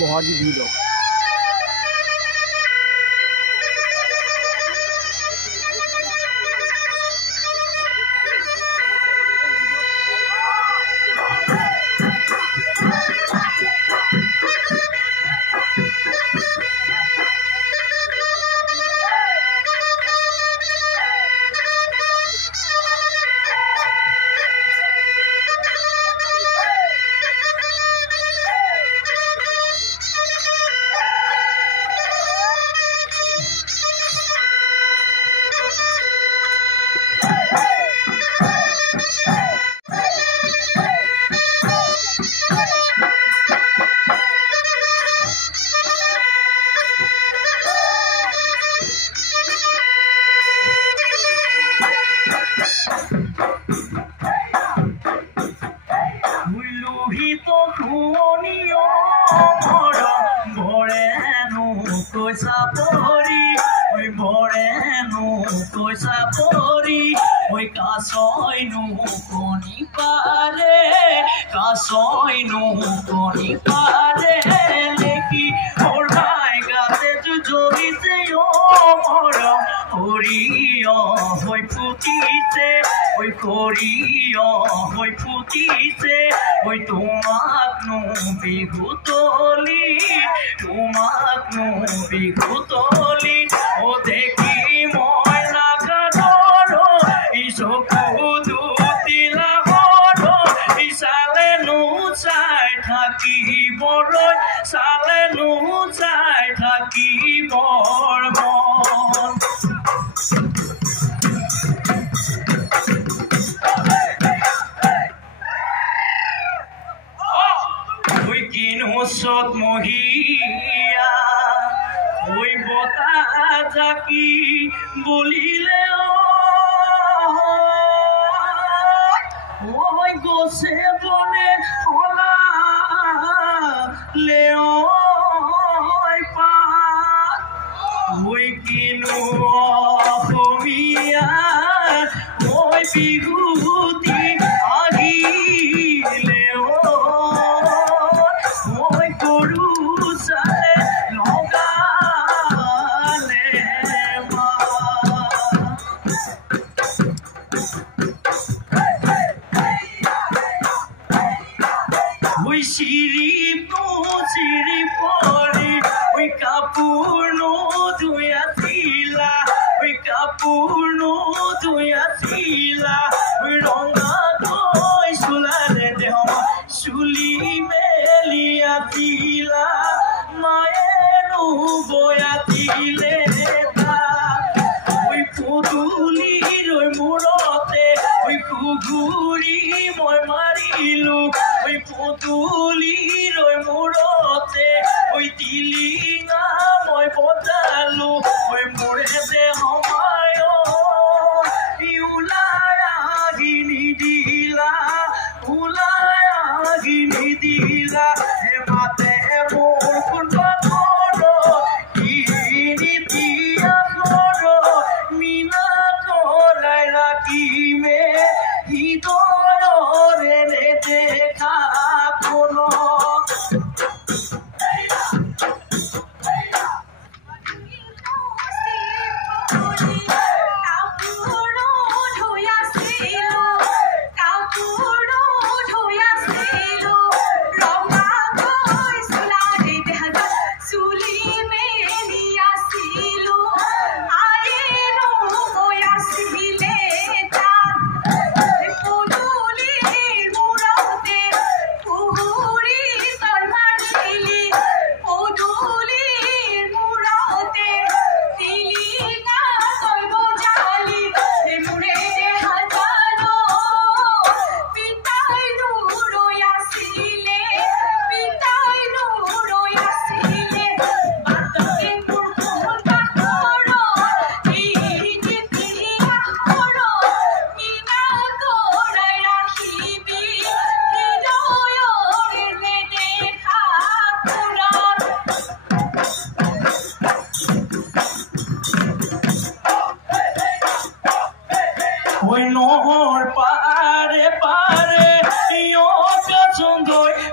বহাগী বিহুত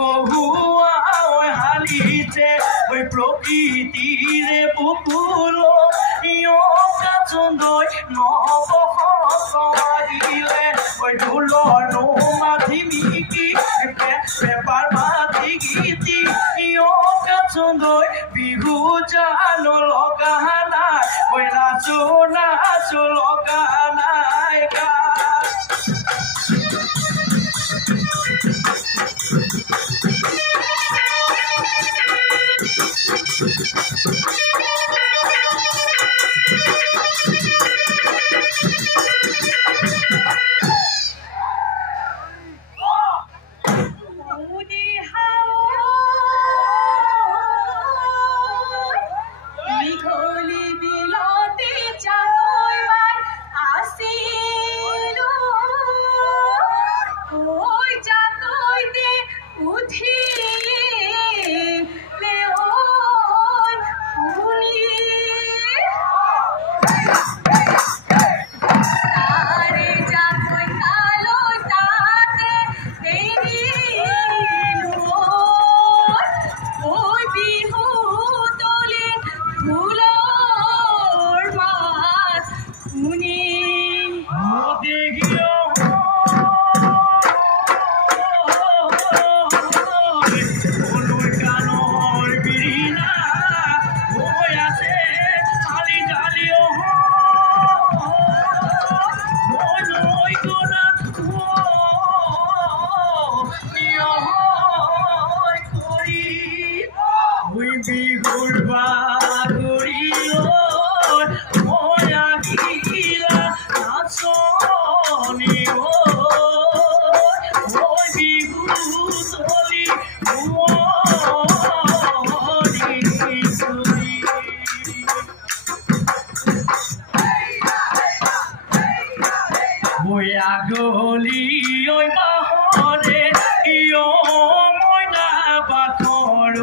Kohua oi halite প্ৰকৃতিৰে বুকুল চন্দই নবহিলে ওই ঢোলৰ মাঝি মিকি পেপার মাঝি গীতি চন্দই বিহু জানো লগা নাই ওই নাচো নাচো লগা নাই গা গলি ওই বাহরে ইয় ময়না পাথর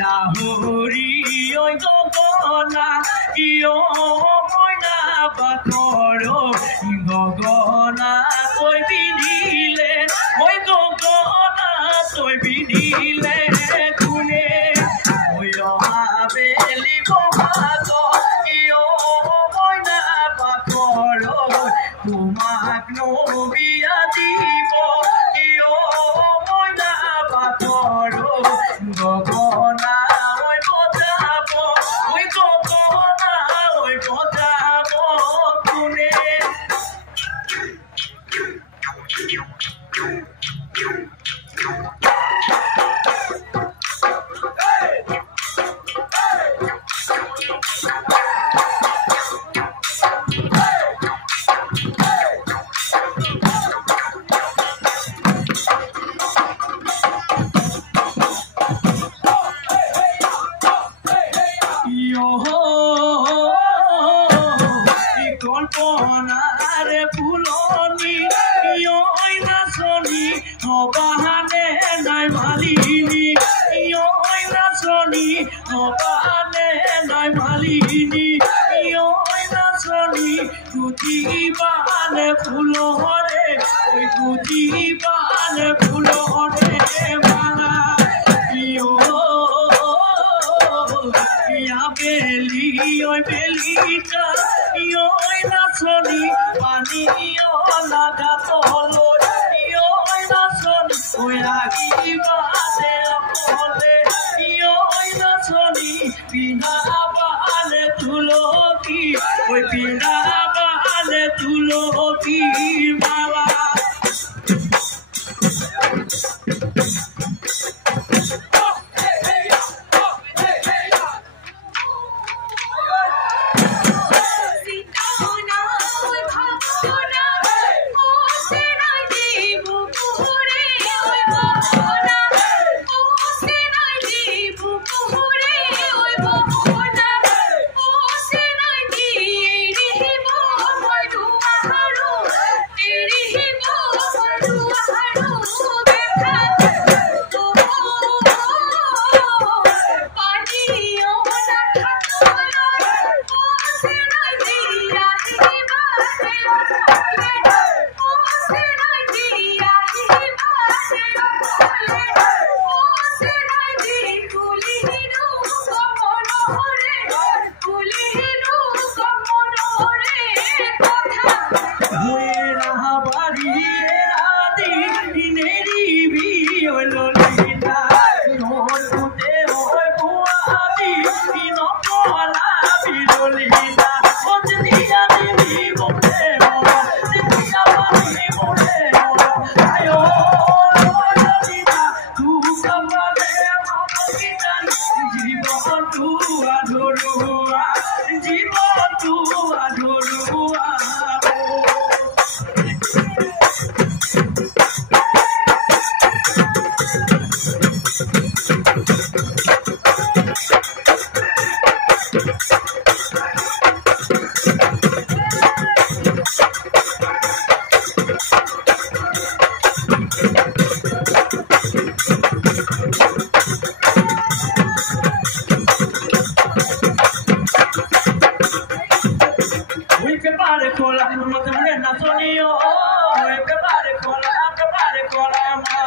লাহরি ওই গগনা ইয় ময়না পাথর গগনা কই বিধিলে ওই গগনা কই বিধিলে কোনে ওই অহাবেলি বহাগ ইয় ময়না পাথর তোমাক নবিয়া দিব ইয় ময়না পাথর গগনা ওই বজাব ওই গগনা ওই বজাব কোনে কল্পনারে ফুলনি ইয় নাচনি হবাহানে নাই মালিনী ইয় নাচনি হবাহানে নাই মালিনী ইয় নাচনি গুটি বানে ফুলরে ওই গুটি বানে ফুলরে মালা ইয়া বেলি ওই বেলিটা ইয় নাচনি পানি লাগা তলই ইয় নাচনি ওই আগি বাদে অকলে ইয় নাচনি পিনা বালে তুলকি ওই পিনা বালে তুলকি মালা cola, no te mueres na sonio, prepare cola ma.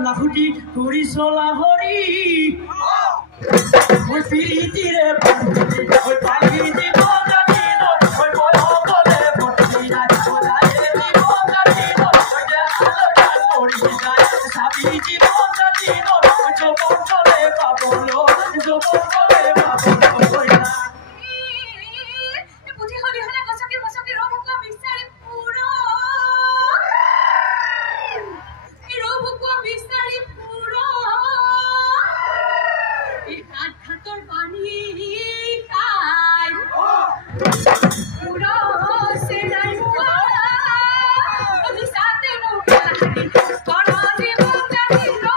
Nahuti Kuri Sola Hori Oi Piritire Oi Paliti Bondanino Oi Bologole Bontina Oi Daeti Bondanino Oi Dehala Morina Sabiti Bondanino Oi Jobongole Babolo Jobongole Babolo Puti Holi Hana Masaki Robuko Bisari Puro Robuko Bisari Puro Ikat Khator Bani Kai Puro Senai Puro Adi Sate Mukari Kono Jibon Katino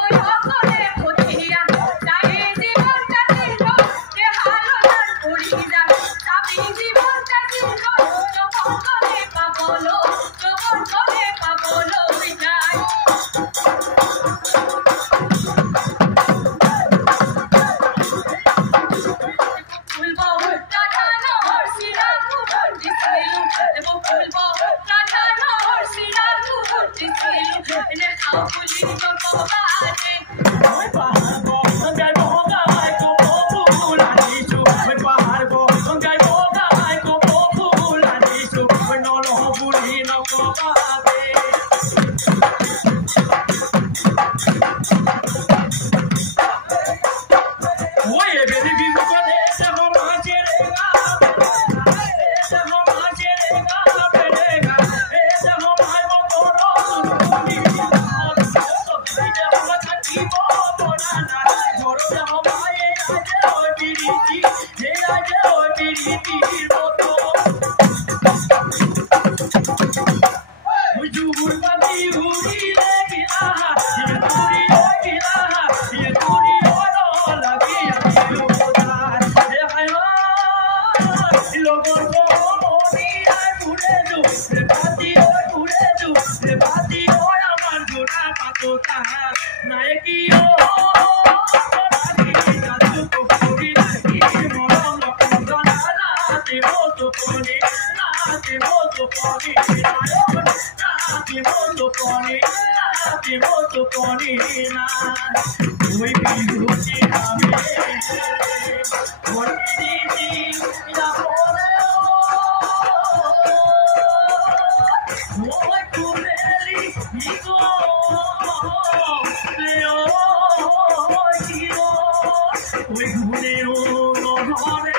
Oi Hokole Puthiya Dai Jibon Katino Ke Halonan Purida Sabi Jibon Katino Jobongole Babolo Jobongole Babolo Vidai We ঘরে